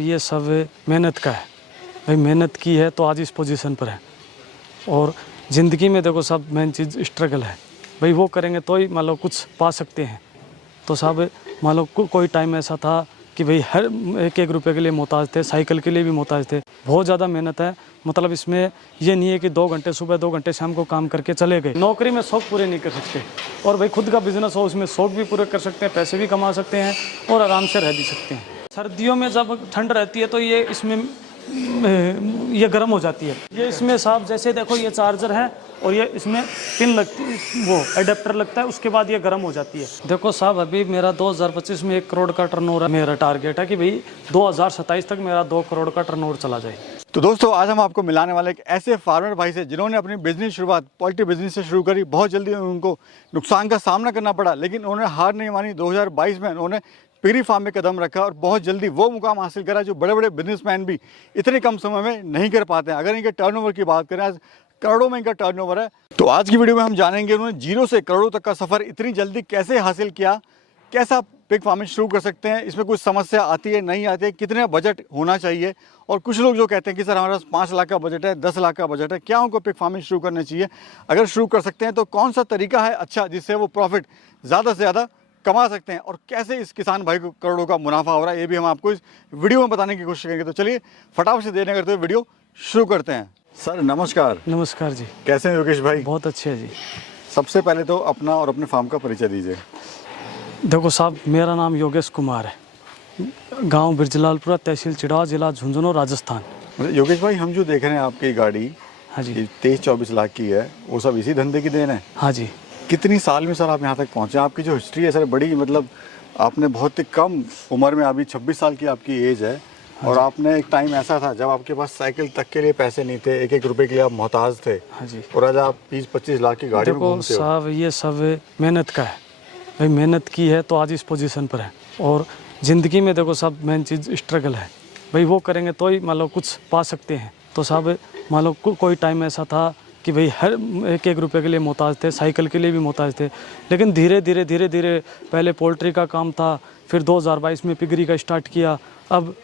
ये सब मेहनत का है भाई, मेहनत की है तो आज इस पोजीशन पर है। और ज़िंदगी में देखो सब मेन चीज़ स्ट्रगल है भाई, वो करेंगे तो ही मान लो कुछ पा सकते हैं। तो सब मान लो कोई टाइम ऐसा था कि भाई हर एक एक रुपये के लिए मोहताज थे, साइकिल के लिए भी मोहताज थे। बहुत ज़्यादा मेहनत है, मतलब इसमें ये नहीं है कि 2 घंटे सुबह 2 घंटे शाम को काम करके चले गए। नौकरी में शौक पूरे नहीं कर सकते, और भाई खुद का बिजनेस हो उसमें शौक भी पूरे कर सकते हैं, पैसे भी कमा सकते हैं और आराम से रह भी सकते हैं। सर्दियों में जब ठंड रहती है तो ये इसमें ये गर्म हो जाती है। ये इसमें साहब जैसे देखो ये चार्जर है और ये इसमें पिन लगती है, वो एडेप्टर लगता है, उसके बाद ये गर्म हो जाती है। देखो साहब अभी मेरा 2025 में 1 करोड़ का टर्नओवर है। मेरा टारगेट है कि भाई 2027 तक मेरा 2 करोड़ का टर्नओवर चला जाए। तो दोस्तों आज हम आपको मिलाने वाले एक ऐसे फार्मर भाई से जिन्होंने अपनी बिजनेस शुरुआत पोल्ट्री बिजनेस से शुरू करी। बहुत जल्दी उनको नुकसान का सामना करना पड़ा, लेकिन उन्होंने हार नहीं मानी। 2022 में उन्होंने पिगरी फार्म में कदम रखा और बहुत जल्दी वो मुकाम हासिल करा जो बड़े बड़े बिजनेसमैन भी इतने कम समय में नहीं कर पाते हैं। अगर इनके टर्नओवर की बात करें, आज करोड़ों में इनका टर्नओवर है। तो आज की वीडियो में हम जानेंगे उन्होंने जीरो से करोड़ों तक का सफ़र इतनी जल्दी कैसे हासिल किया, कैसा पिग फार्मिंग शुरू कर सकते हैं, इसमें कुछ समस्या आती है नहीं आती है, कितने बजट होना चाहिए। और कुछ लोग जो कहते हैं कि सर हमारे पास 5 लाख का बजट है, 10 लाख का बजट है, क्या उनको पिग फार्मिंग शुरू करना चाहिए? अगर शुरू कर सकते हैं तो कौन सा तरीका है अच्छा जिससे वो प्रॉफिट ज़्यादा से ज़्यादा कमा सकते हैं, और कैसे इस किसान भाई को करोड़ों का मुनाफा हो रहा है, ये भी हम आपको इस वीडियो में बताने की कोशिश करेंगे। तो चलिए फटाफट से देर न करते हुए वीडियो शुरू करते हैं। सर नमस्कार। नमस्कार जी। कैसे हैं योगेश भाई? बहुत अच्छे है जी। सबसे पहले तो अपना और अपने फार्म का परिचय दीजिए। देखो साहब मेरा नाम योगेश कुमार है, गांव बिरजलालपुरा, तहसील चिड़ाव, जिला झुंझुनू, राजस्थान। योगेश भाई हम जो देख रहे हैं आपकी गाड़ी, हाँ जी, 23-24 लाख की है, वो सब इसी धंधे की देन है? हाँ जी। कितनी साल में सर आप यहाँ तक पहुँचे? आपकी जो हिस्ट्री है सर बड़ी, मतलब आपने बहुत ही कम उम्र में, अभी 26 साल की आपकी एज है, और आपने एक टाइम ऐसा था जब आपके पास साइकिल तक के लिए पैसे नहीं थे, एक एक रुपए के लिए आप मोहताज थे। हाँ जी। और आज आप 20-25 लाख की गाड़ी में घूमते हो। देखो साहब ये सब मेहनत का है भाई, मेहनत की है तो आज इस पोजीशन पर है। और ज़िंदगी में देखो सब मेन चीज़ स्ट्रगल है भाई, वो करेंगे तो ही मान लो कुछ पा सकते हैं। तो साहब मान लो कोई टाइम ऐसा था कि भाई हर एक एक रुपये के लिए मोहताज थे, साइकिल के लिए भी मोहताज थे। लेकिन धीरे धीरे पहले पोल्ट्री का काम था, फिर 2022 में पिगरी का स्टार्ट किया, अब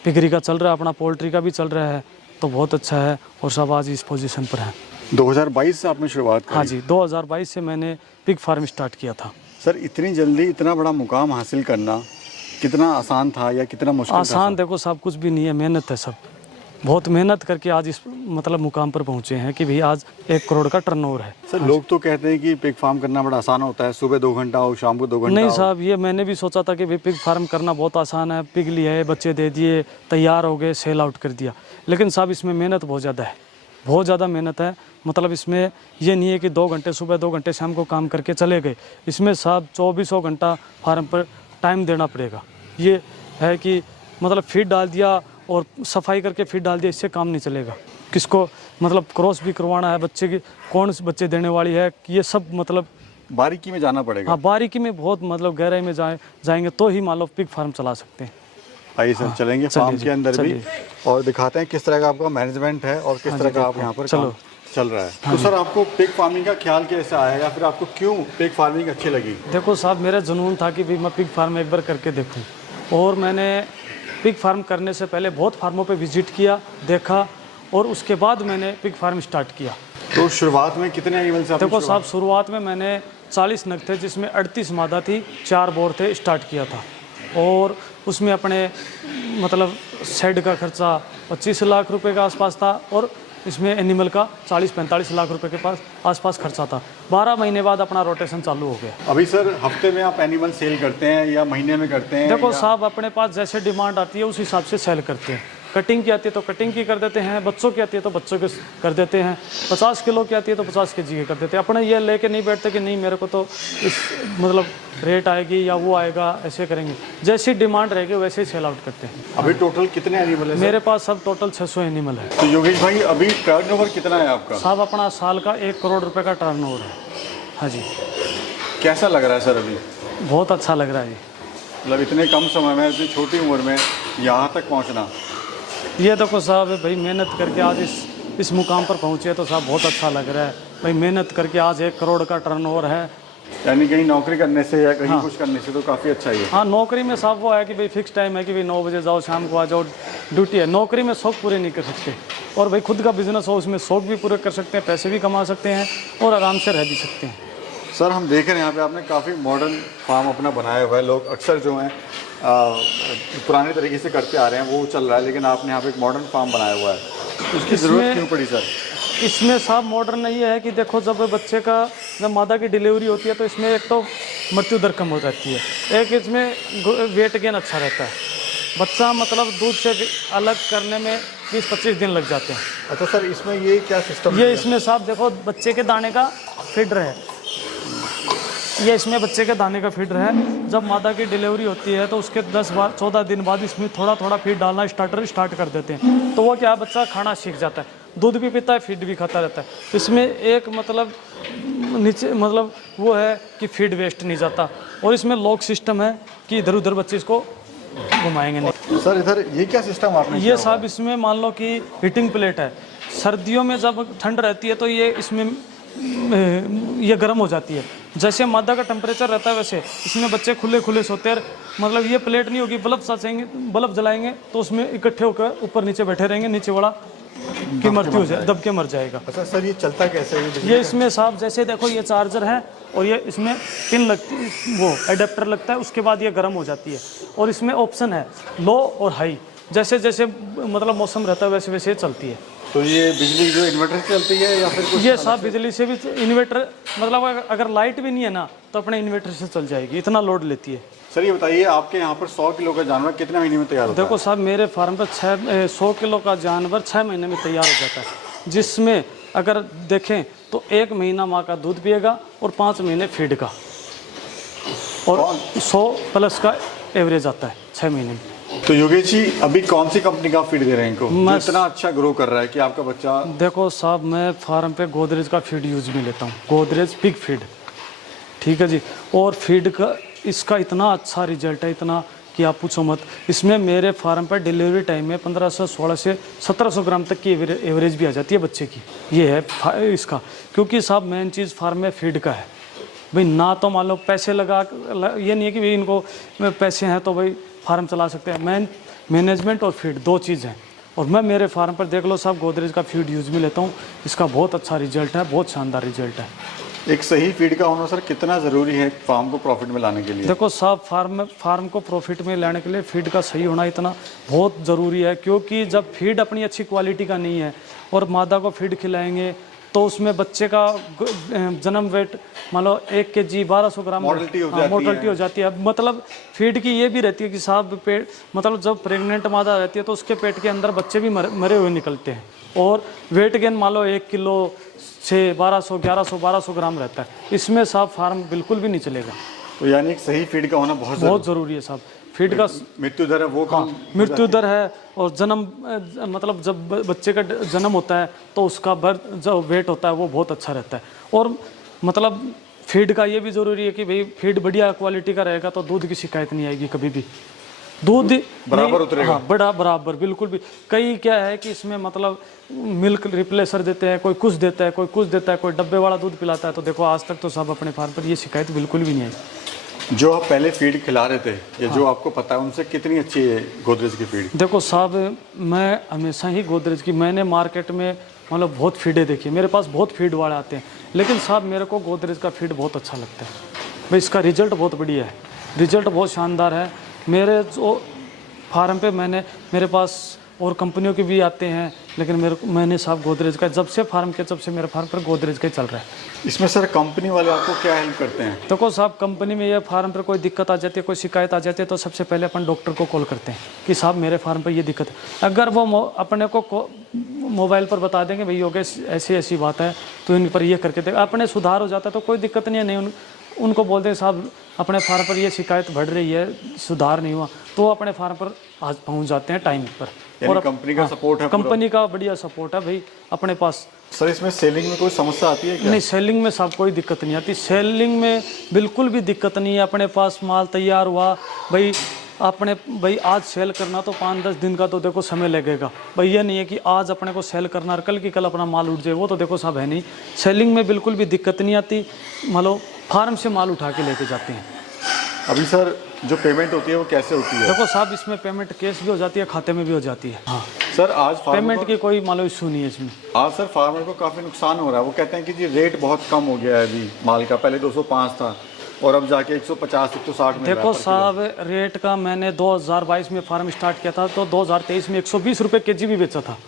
पिगरी का चल रहा है, अपना पोल्ट्री का भी चल रहा है, तो बहुत अच्छा है। और सब आज इस पोजीशन पर है। 2022 से आपने शुरुआत करी? हाँ जी, 2022 से मैंने पिग फार्म स्टार्ट किया था। सर इतनी जल्दी इतना बड़ा मुकाम हासिल करना कितना आसान था या कितना मुश्किल था? आसान देखो सब कुछ भी नहीं है, मेहनत है सब। बहुत मेहनत करके आज इस मतलब मुकाम पर पहुँचे हैं कि भाई आज 1 करोड़ का टर्नओवर है। सर लोग तो कहते हैं कि पिग फार्म करना बड़ा आसान होता है, सुबह 2 घंटा हो, शाम को 2 घंटा नहीं हो। साहब ये मैंने भी सोचा था कि भाई पिग फार्म करना बहुत आसान है, पिग लिए, बच्चे दे दिए, तैयार हो गए, सेल आउट कर दिया। लेकिन साहब इसमें मेहनत बहुत ज़्यादा है, बहुत ज़्यादा मेहनत है। मतलब इसमें ये नहीं है कि 2 घंटे सुबह 2 घंटे शाम को काम करके चले गए। इसमें साहब 24 घंटा फार्म पर टाइम देना पड़ेगा। ये है कि मतलब फीड डाल दिया और सफाई करके फीड डाल दिया, इससे काम नहीं चलेगा। किसको मतलब क्रॉस भी करवाना है, बच्चे की कौन से बच्चे देने वाली है, ये सब मतलब बारीकी में जाना पड़ेगा। हाँ बारीकी में, बहुत मतलब गहराई में जाएंगे तो ही मान लो पिग फार्म चला सकते हैं। आइए सर चलेंगे फार्म के अंदर भी और दिखाते हैं किस तरह का आपका मैनेजमेंट है और किस तरह का आप यहाँ पर काम चल रहा है। तो सर आपको पिग फार्मिंग का ख्याल कैसे आया, या फिर आपको क्यों पिग फार्मिंग अच्छी लगी? देखो साहब मेरा जुनून था कि भाई मैं पिग फार्म एक बार करके देखूँ, और मैंने पिग फार्म करने से पहले बहुत फार्मों पे विजिट किया, देखा, और उसके बाद मैंने पिग फार्म स्टार्ट किया। तो शुरुआत में कितने एनिमल्स आपने? देखो साहब शुरुआत में मैंने 40 नग थे, जिसमें 38 मादा थी, 4 बोर थे, स्टार्ट किया था। और उसमें अपने मतलब शेड का खर्चा 25 लाख रुपए के आसपास था, और इसमें एनिमल का 40-45 लाख रुपए के पास आसपास खर्चा था। 12 महीने बाद अपना रोटेशन चालू हो गया। अभी सर हफ्ते में आप एनिमल सेल करते हैं या महीने में करते हैं? देखो साहब अपने पास जैसे डिमांड आती है उस हिसाब से सेल करते हैं। कटिंग की आती है तो कटिंग की कर देते हैं, बच्चों की आती है तो बच्चों के कर देते हैं, 50 किलो की आती है तो 50 kg के कर देते हैं। अपने ये लेके नहीं बैठते कि नहीं मेरे को तो इस मतलब रेट आएगी या वो आएगा, ऐसे करेंगे। जैसी डिमांड रहेगी वैसे ही सेल आउट करते हैं। अभी टोटल कितने एनिमल है? मेरे पास सब टोटल 600 एनिमल है। तो योगेश भाई अभी टर्नओवर कितना है आपका? साहब अपना साल का 1 करोड़ रुपए का टर्नओवर है। हाँ जी। कैसा लग रहा है सर अभी? बहुत अच्छा लग रहा है जी। मतलब इतने कम समय में, इतनी छोटी उम्र में यहाँ तक पहुँचना, ये देखो साहब भाई मेहनत करके आज इस मुकाम पर पहुँचे तो साहब बहुत अच्छा लग रहा है भाई। मेहनत करके आज 1 करोड़ का टर्नओवर है, यानी कहीं नौकरी करने से या कहीं कुछ करने से तो काफ़ी अच्छा ही है। हाँ, नौकरी में साहब वो है कि भाई फिक्स टाइम है कि भाई 9 बजे जाओ, शाम को आ जाओ, ड्यूटी है। नौकरी में शौक पूरे नहीं कर सकते, और भाई खुद का बिजनेस हो उसमें शौक भी पूरे कर सकते हैं, पैसे भी कमा सकते हैं और आराम से रह भी सकते हैं। सर हम देख रहे हैं यहाँ पे आपने काफ़ी मॉडर्न फार्म अपना बनाया हुआ है। लोग अक्सर जो हैं पुराने तरीके से करते आ रहे हैं वो चल रहा है, लेकिन आपने यहाँ पे एक मॉडर्न फार्म बनाया हुआ है, उसकी ज़रूरत क्यों पड़ी सर? इसमें साहब मॉडर्न नहीं है कि देखो, जब मादा की डिलीवरी होती है तो इसमें एक तो मृत्यु दर कम हो जाती है, एक इसमें वेट गेन अच्छा रहता है। बच्चा मतलब दूध से अलग करने में 20-25 दिन लग जाते हैं। अच्छा सर, इसमें ये क्या सिस्टम? ये इसमें साहब देखो, बच्चे के दाने का फीडर है, ये इसमें बच्चे के दाने का फीडर है। जब मादा की डिलीवरी होती है तो उसके 10-14 दिन बाद इसमें थोड़ा थोड़ा फीड डालना स्टार्ट कर देते हैं। तो वो क्या, बच्चा खाना सीख जाता है, दूध भी पीता है, फीड भी खाता रहता है। इसमें एक मतलब नीचे मतलब वो है कि फीड वेस्ट नहीं जाता, और इसमें लॉक सिस्टम है कि इधर उधर बच्चे इसको घुमाएंगे नहीं। सर इधर ये क्या सिस्टम आपने? ये साहब इसमें मान लो कि हीटिंग प्लेट है, सर्दियों में जब ठंड रहती है तो ये इसमें ये गर्म हो जाती है। जैसे मादा का टेम्परेचर रहता है वैसे इसमें बच्चे खुले खुले सोते हैं। मतलब ये प्लेट नहीं होगी, बल्ब जलाएंगे तो उसमें इकट्ठे होकर ऊपर नीचे बैठे रहेंगे, नीचे वाला की मृत्यु हो जाए, दब के मर जाएगा। अच्छा सर, ये चलता कैसे है? ये इसमें साहब जैसे देखो, ये चार्जर है और ये इसमें पिन लगती, वो एडेप्टर लगता है, उसके बाद ये गर्म हो जाती है। और इसमें ऑप्शन है लो और हाई, जैसे जैसे मतलब मौसम रहता है वैसे वैसे चलती है। तो ये बिजली जो इन्वर्टर से चलती है या फिर कुछ? ये साहब बिजली से भी, इन्वर्टर मतलब अगर लाइट भी नहीं है ना तो अपने इन्वर्टर से चल जाएगी, इतना लोड लेती है। सर ये बताइए, आपके यहाँ पर 100 किलो का जानवर कितने महीने में तैयार होता है? देखो साहब, मेरे फार्म पर 100 किलो का जानवर 6 महीने में तैयार हो जाता है, जिसमें अगर देखें तो 1 महीना माँ का दूध पिएगा और 5 महीने फीड का, और 100 प्लस का एवरेज आता है 6 महीने में। तो योगेश जी, अभी कौन सी कंपनी का फीड दे रहे हैं इनको, जो इतना अच्छा ग्रो कर रहा है कि आपका बच्चा? देखो साहब, मैं फार्म पे गोदरेज का फीड यूज में लेता हूँ, गोदरेज पिग फीड, ठीक है जी। और फीड का इसका इतना अच्छा रिजल्ट है, इतना कि आप पूछो मत। इसमें मेरे फार्म पर डिलीवरी टाइम में 1500, 16 से 1700 ग्राम तक की एवरेज भी आ जाती है बच्चे की। ये है इसका, क्योंकि साहब मेन चीज़ फार्म में फीड का है भाई। ना तो मान लो पैसे ये नहीं है कि भाई इनको पैसे हैं तो भाई फार्म चला सकते हैं। मैनेजमेंट और फीड 2 चीज़ हैं। और मैं मेरे फार्म पर देख लो साहब, गोदरेज का फीड यूज में लेता हूँ, इसका बहुत अच्छा रिजल्ट है, बहुत शानदार रिजल्ट है। एक सही फीड का होना सर कितना ज़रूरी है फार्म को प्रॉफिट में लाने के लिए? देखो साहब, फार्म को प्रॉफिट में लाने के लिए फीड का सही होना इतना बहुत ज़रूरी है, क्योंकि जब फीड अपनी अच्छी क्वालिटी का नहीं है और मादा को फीड खिलाएंगे तो उसमें बच्चे का जन्म वेट मान लो 1 kg 1200 ग्राम मोर्टलिटी हो जाती है। मतलब फीड की ये भी रहती है कि साहब पेट, मतलब जब प्रेग्नेंट मादा रहती है तो उसके पेट के अंदर बच्चे भी मरे हुए निकलते हैं, और वेट गेन मान लो 1 किलो से 1200 ग्राम रहता है। इसमें साहब फार्म बिल्कुल भी नहीं चलेगा। तो यानी एक सही फीड का होना बहुत ज़रूरी है साहब। फीड का मृत्यु दर है वो कम, मृत्यु दर है, और जन्म मतलब जब बच्चे का जन्म होता है तो उसका जो वेट होता है वो बहुत अच्छा रहता है। और मतलब फीड का ये भी ज़रूरी है कि भाई फीड बढ़िया क्वालिटी का रहेगा तो दूध की शिकायत नहीं आएगी कभी भी, दूध बराबर उतरेगा। हाँ, बराबर बिल्कुल भी। कई क्या है कि इसमें मतलब मिल्क रिप्लेसर देते हैं, कोई कुछ देता है, कोई डब्बे वाला दूध पिलाता है। तो देखो आज तक तो सब अपने फार्म पर ये शिकायत बिल्कुल भी नहीं आई। जो आप पहले फीड खिला रहे थे या जो आपको पता है उनसे कितनी अच्छी है गोदरेज की फीड? देखो साहब, मैं हमेशा ही गोदरेज की, मैंने मार्केट में मतलब बहुत फीडें देखी, मेरे पास बहुत फीड वाले आते हैं, लेकिन साहब मेरे को गोदरेज का फीड बहुत अच्छा लगता है भाई। इसका रिजल्ट बहुत बढ़िया है, रिजल्ट बहुत शानदार है। मेरे जो फार्म पे मेरे पास और कंपनियों के भी आते हैं, लेकिन मैंने साहब गोदरेज का जब से मेरे फार्म पर गोदरेज का ही चल रहा है। इसमें सर कंपनी वाले आपको क्या हेल्प करते हैं? देखो साहब, कंपनी में ये फार्म पर कोई दिक्कत आ जाती है, कोई शिकायत आ जाती है तो सबसे पहले अपन डॉक्टर को कॉल करते हैं कि साहब मेरे फार्म पर ये दिक्कत है। अगर वो अपने को मोबाइल पर बता देंगे भाई योगेश ऐसी ऐसी बात है तो इन पर ये करके देगा, अपने सुधार हो जाता है तो कोई दिक्कत नहीं है। उनको बोलते हैं साहब अपने फार्म पर ये शिकायत बढ़ रही है, सुधार नहीं हुआ, तो अपने फार्म पर आज पहुंच जाते हैं टाइम पर। और कंपनी का सपोर्ट है? कंपनी का बढ़िया सपोर्ट है भाई अपने पास। सर इसमें सेलिंग में कोई समस्या आती है क्या? नहीं, सेलिंग में साहब कोई दिक्कत नहीं आती, सेलिंग में बिल्कुल भी दिक्कत नहीं है। अपने पास माल तैयार हुआ भाई आज सेल करना तो 5-10 दिन का तो देखो समय लगेगा भाई। ये नहीं है कि आज अपने को सेल करना और कल की कल अपना माल उठ जाए, वो तो देखो सब है नहीं। सेलिंग में बिल्कुल भी दिक्कत नहीं आती। मान लो फार्म से माल उठा के लेके जाते हैं। अभी सर जो पेमेंट होती है वो कैसे होती है? देखो साहब, इसमें पेमेंट कैश भी हो जाती है, खाते में भी हो जाती है। हाँ, सर आज पेमेंट की कोई मान लो इशू नहीं है इसमें। आज सर फार्मर को काफ़ी नुकसान हो रहा है। वो कहते हैं कि जी रेट बहुत कम हो गया है अभी माल का, पहले 205 था और अब जाके 150 160 में। देखो साहब, रेट का मैंने 2022 में फार्म स्टार्ट किया था तो 2023 में 120 रुपये के जी भी बेचा था।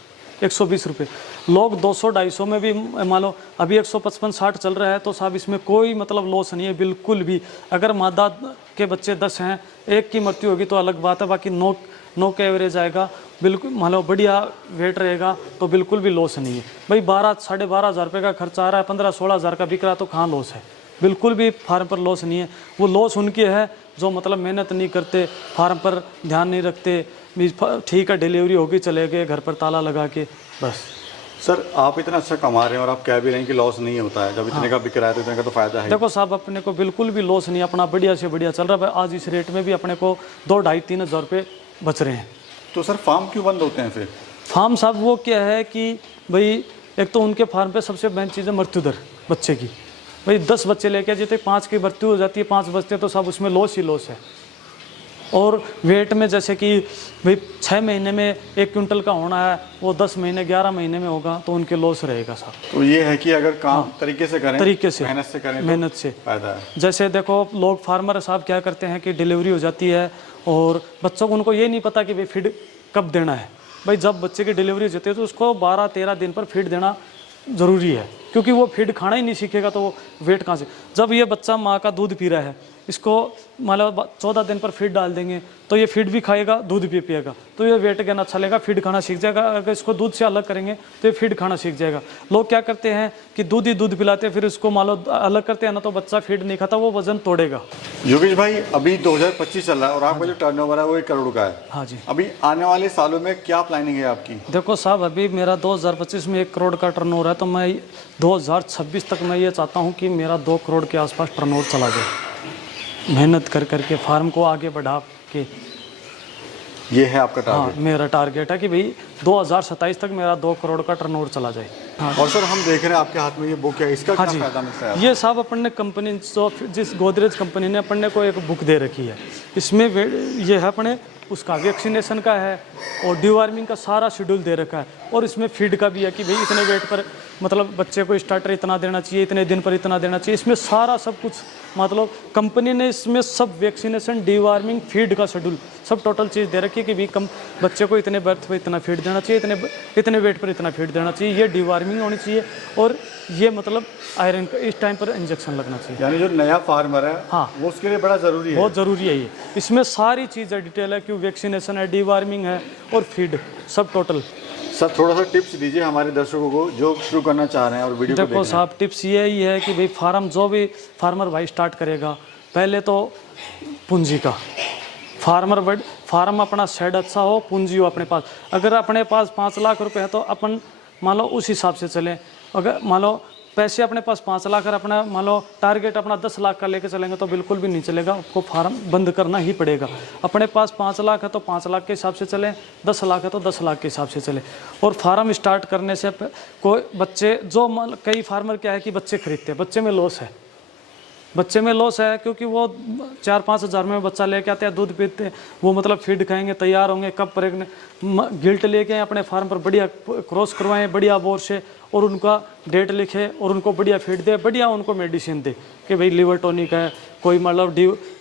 120 रुपये, लोग 200-250 में भी मान लो, अभी 155-60 चल रहा है। तो साहब इसमें कोई मतलब लॉस नहीं है बिल्कुल भी। अगर मादा के बच्चे 10 हैं, एक की मृत्यु होगी तो अलग बात है, बाकी 9 के एवरेज आएगा, बिल्कुल मान लो बढ़िया वेट रहेगा तो बिल्कुल भी लॉस नहीं है भाई। 12-12.5 हज़ार रुपये का खर्चा आ रहा है, 15-16 हज़ार का बिक रहा है, तो कहाँ लॉस है? बिल्कुल भी फार्म पर लॉस नहीं है। वो लॉस उनके है जो मतलब मेहनत नहीं करते, फार्म पर ध्यान नहीं रखते, ठीक है डिलीवरी होगी चले गए घर पर ताला लगा के बस। सर आप इतना अच्छा कमा रहे हैं और आप कह भी रहे हैं कि लॉस नहीं होता है, जब इतने का बिक रहा है तो इतने का तो फायदा है। देखो साहब, अपने को बिल्कुल भी लॉस नहीं, अपना बढ़िया से बढ़िया चल रहा है। आज इस रेट में भी अपने को 2-2.5-3 हज़ार रुपये बच रहे हैं। तो सर फार्म क्यों बंद होते हैं फिर? फार्म साहब वो क्या है कि भाई, एक तो उनके फार्म पे सबसे मेन चीज़ है मृत्यु दर बच्चे की। भाई 10 बच्चे लेके जाते, 5 की मृत्यु हो जाती है, 5 बचते तो सब उसमें लॉस ही लॉस है। और वेट में जैसे कि भाई 6 महीने में 1 क्विंटल का होना है, वो 10 महीने 11 महीने में होगा तो उनके लॉस रहेगा साहब। तो ये है कि अगर काम तरीके से करें, तरीके से मेहनत से करें, मेहनत से फायदा है। जैसे देखो, लोग फार्मर साहब क्या करते हैं कि डिलीवरी हो जाती है और बच्चों को, उनको ये नहीं पता कि भाई फीड कब देना है। भाई जब बच्चे की डिलीवरी हो जाती है तो उसको 12-13 दिन पर फीड देना ज़रूरी है, क्योंकि वो फीड खाना ही नहीं सीखेगा तो वो वेट कहाँ से। जब ये बच्चा माँ का दूध पी रहा है, इसको मतलब 14 दिन पर फीड डाल देंगे तो ये फीड भी खाएगा, दूध भी पिएगा, तो ये वेट गेन अच्छा लेगा, फीड खाना सीख जाएगा। अगर इसको दूध से अलग करेंगे तो ये फीड खाना सीख जाएगा। लोग क्या करते हैं कि दूध ही दूध पिलाते हैं, फिर इसको मान लो अलग करते हैं ना, तो बच्चा फीड नहीं खाता, वो वजन तोड़ेगा। योगेश भाई, अभी 2025 चल रहा है और आपका जो टर्नओवर है वो 1 करोड़ का है। हाँ जी। अभी आने वाले सालों में क्या प्लानिंग है आपकी? देखो साहब, अभी मेरा 2025 में 1 करोड़ का टर्नओवर है, तो मैं 2026 तक मैं ये चाहता हूँ कि मेरा 2 करोड़ के आसपास टर्नओवर चला जाए, मेहनत कर करके फार्म को आगे बढ़ा के। ये है आपका टारगेट? हाँ, मेरा टारगेट है कि भाई 2027 तक मेरा 2 करोड़ का टर्नओवर चला जाए। हाँ। और सर हम देख रहे हैं आपके हाथ में ये बुक है, इसका हाँ क्या जी, फायदा मिलता है? ये साहब अपन ने कंपनी जिस गोदरेज कंपनी ने अपन ने को एक बुक दे रखी है, इसमें ये है अपने उसका वैक्सीनेशन का है और डिवार्मिंग का सारा शेड्यूल दे रखा है, और इसमें फीड का भी है कि भाई इतने वेट पर मतलब बच्चे को स्टार्टर इतना देना चाहिए, इतने दिन पर इतना देना चाहिए। इसमें सारा सब कुछ मतलब कंपनी ने इसमें सब वैक्सीनेशन, डिवार्मिंग, फीड का शेड्यूल सब टोटल चीज़ दे रखी है कि भाई बच्चे को इतने बर्थ पर इतना फीड देना चाहिए, इतने वेट पर इतना फीड देना चाहिए, ये डिवार्मिंग होनी चाहिए, और ये मतलब आयरन का इस टाइम पर इंजेक्शन लगना चाहिए। यानी जो नया फार्मर है, हाँ, वो उसके लिए बड़ा ज़रूरी है। बहुत ज़रूरी है ये। इसमें सारी चीज़ें डिटेल है कि वैक्सीनेशन है, डिवार्मिंग है और फीड, सब टोटल। सर थोड़ा सा टिप्स दीजिए हमारे दर्शकों को जो शुरू करना चाह रहे हैं और वीडियो को देख रहे देखो हैं। साहब, टिप्स ये ही है कि भाई फार्म जो भी फार्मर भाई स्टार्ट करेगा, पहले तो पूंजी का फार्म अपना शेड अच्छा हो, पूंजी हो अपने पास। अगर अपने पास 5 लाख रुपए है तो अपन मान लो उस हिसाब से चलें। अगर मान लो पैसे अपने पास 5 लाख और अपना मान लो टारगेट अपना 10 लाख का लेके चलेंगे तो बिल्कुल भी नहीं चलेगा, आपको फार्म बंद करना ही पड़ेगा। अपने पास 5 लाख है तो 5 लाख के हिसाब से चलें, 10 लाख है तो 10 लाख के हिसाब से चले। और फार्म स्टार्ट करने से कोई बच्चे जो कई फार्मर क्या है कि बच्चे खरीदते हैं, बच्चे में लॉस है, क्योंकि वो 4-5 हज़ार में बच्चा लेके आते हैं, दूध पीते हैं, वो मतलब फीड खाएंगे, तैयार होंगे, कब प्रेग्नेंट गिल्ट लेके आए अपने फार्म पर, बढ़िया क्रॉस करवाएं बढ़िया बोर से, और उनका डेट लिखे और उनको बढ़िया फीड दे, बढ़िया उनको मेडिसिन दे कि भाई लिवर टॉनिक है, कोई मतलब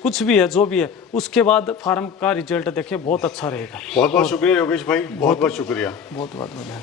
कुछ भी है, जो भी है, उसके बाद फार्म का रिजल्ट देखिए बहुत अच्छा रहेगा। बहुत बहुत शुक्रिया योगेश भाई, बहुत बहुत शुक्रिया। बहुत बहुत धन्यवाद।